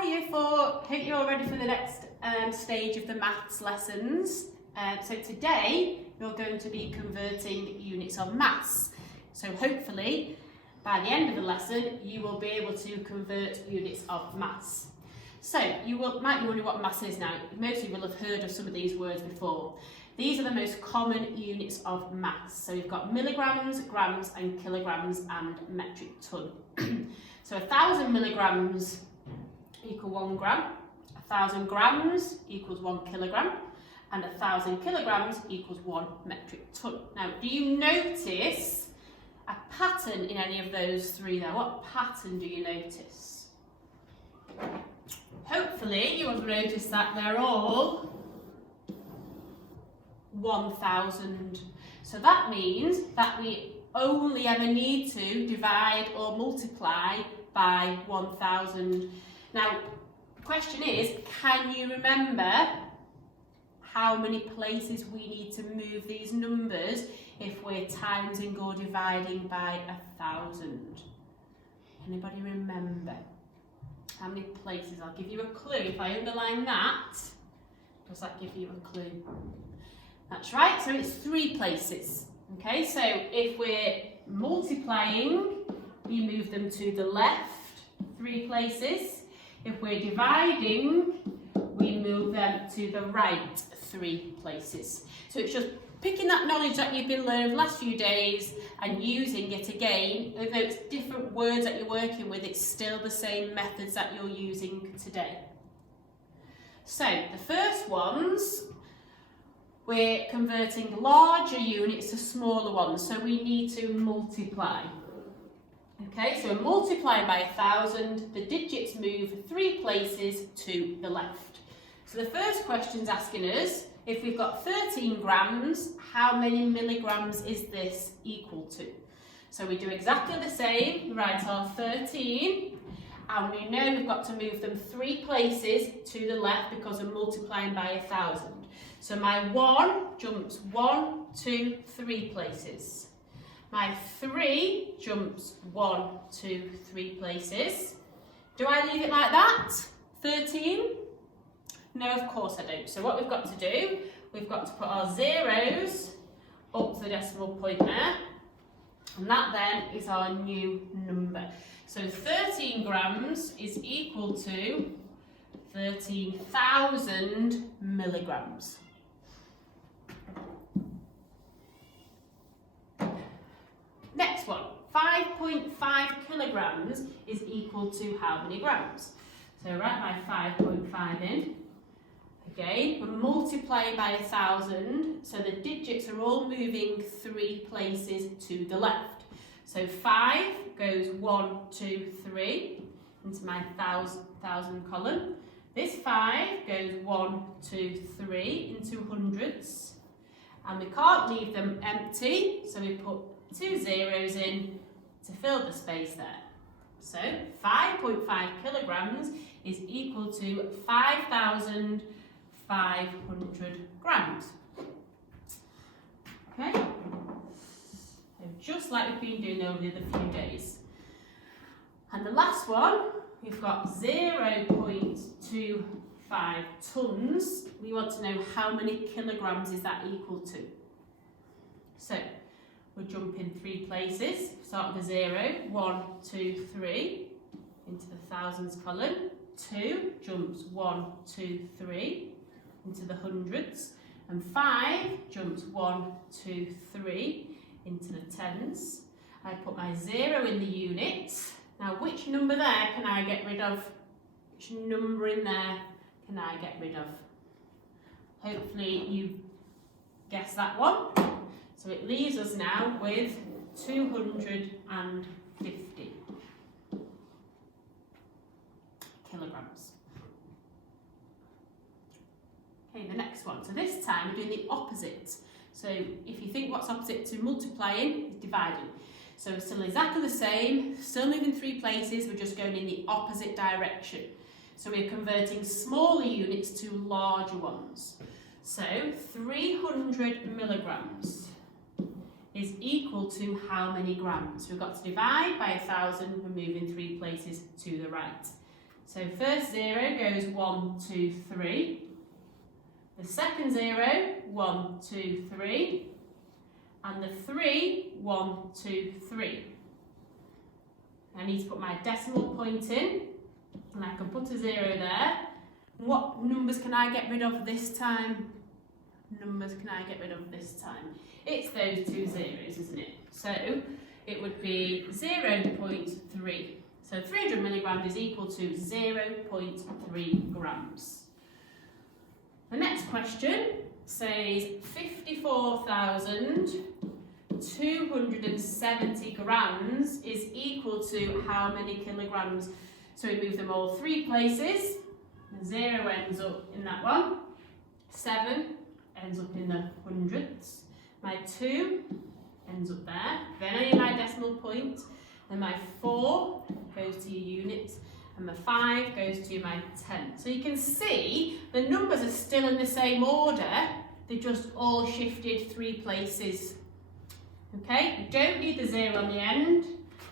Hi Year 4, hope you're all ready for the next stage of the maths lessons. So today you're going to be converting units of mass. So hopefully by the end of the lesson you will be able to convert units of mass. So might be wondering what mass is now. Most of you will have heard of some of these words before. These are the most common units of mass. So we've got milligrams, grams and kilograms and metric ton. So 1,000 milligrams equal 1 gram, 1,000 grams equals 1 kilogram, and 1,000 kilograms equals 1 metric ton. Now, do you notice a pattern in any of those three there? What pattern do you notice? Hopefully you will notice that they're all 1,000. So that means that we only ever need to divide or multiply by 1,000. Now, the question is, can you remember how many places we need to move these numbers if we're timesing or dividing by 1,000? Anybody remember? How many places? I'll give you a clue. If I underline that, does that give you a clue? That's right, so it's 3 places. Okay, so if we're multiplying, we move them to the left 3 places. If we're dividing, we move them to the right 3 places. So it's just picking that knowledge that you've been learning the last few days and using it again. Although it's different words that you're working with, it's still the same methods that you're using today. So the first ones, we're converting larger units to smaller ones, so we need to multiply. Okay, so multiplying by 1,000, the digits move 3 places to the left. So the first question's asking us, if we've got 13 grams, how many milligrams is this equal to? So we do exactly the same, write our 13, and we know we've got to move them 3 places to the left because we're multiplying by 1,000. So my 1 jumps 1, 2, 3 places. My 3 jumps 1, 2, 3 places. Do I leave it like that? 13? No, of course I don't. So what we've got to do, we've got to put our zeros up to the decimal point there. And that then is our new number. So 13 grams is equal to 13,000 milligrams. Next one, 5.5 kilograms is equal to how many grams? So write my 5.5 in. Again, we're multiplying by 1,000, so the digits are all moving 3 places to the left. So 5 goes 1, 2, 3 into my 1,000 column. This 5 goes 1, 2, 3 into hundreds. And we can't leave them empty, so we put 2 zeros in to fill the space there. So 5.5 kilograms is equal to 5,500 grams. Okay, so just like we've been doing over the other few days. And the last one, we've got 0.25 tons. We want to know how many kilograms is that equal to. So we'll jump in 3 places, start with a 0, 1, 2, 3, into the thousands column. 2 jumps 1, 2, 3, into the hundreds. And 5 jumps 1, 2, 3, into the tens. I put my 0 in the units. Now which number there can I get rid of? Which number in there can I get rid of? Hopefully you guess that one. So it leaves us now with 250 kilograms. Okay, the next one. So this time we're doing the opposite. So if you think what's opposite to multiplying, is dividing. So it's still exactly the same, still moving 3 places, we're just going in the opposite direction. So we're converting smaller units to larger ones. So 300 milligrams is equal to how many grams? We've got to divide by 1,000, we're moving 3 places to the right. So first 0 goes 1, 2, 3. The second 0, 1, 2, 3. And the 3, 1, 2, 3. I need to put my decimal point in, and I can put a 0 there. What numbers can I get rid of this time? Numbers can I get rid of this time? It's those two zeros, isn't it? So it would be 0.3. So 300 milligrams is equal to 0.3 grams. The next question says 54,270 grams is equal to how many kilograms? So we move them all 3 places. The 0 ends up in that one. 7 ends up in the hundredths. My 2 ends up there. Then I need my decimal point. Then my 4 goes to your units. And my 5 goes to my 10. So you can see the numbers are still in the same order. They just all shifted 3 places. Okay, we don't need the 0 on the end.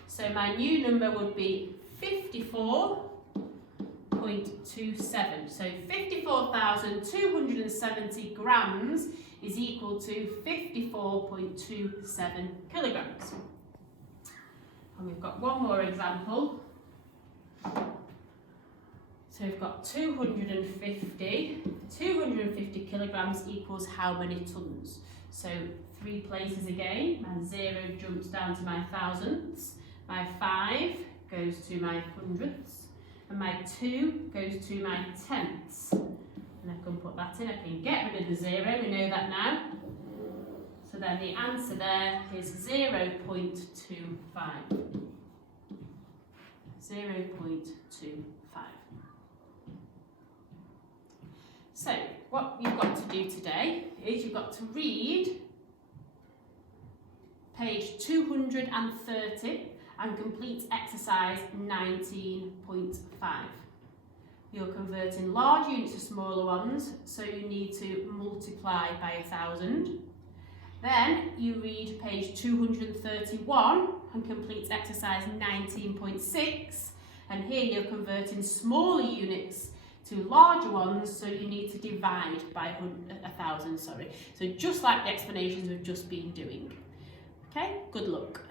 So my new number would be 54.27. So 54,270 grams is equal to 54.27 kilograms. And we've got one more example. So we've got 250. 250 kilograms equals how many tons? So 3 places again. My 0 jumps down to my thousandths. My 5 goes to my hundredths. And my 2 goes to my tenths. And I can put that in. I can get rid of the 0. We know that now. So then the answer there is 0.25. 0.25. So what you've got to do today is you've got to read page 230 and complete exercise 19.5. You're converting large units to smaller ones, so you need to multiply by 1,000. Then you read page 231 and complete exercise 19.6, and here you're converting smaller units to larger ones, so you need to divide by 1,000, sorry. So just like the explanations we've just been doing. Okay, good luck.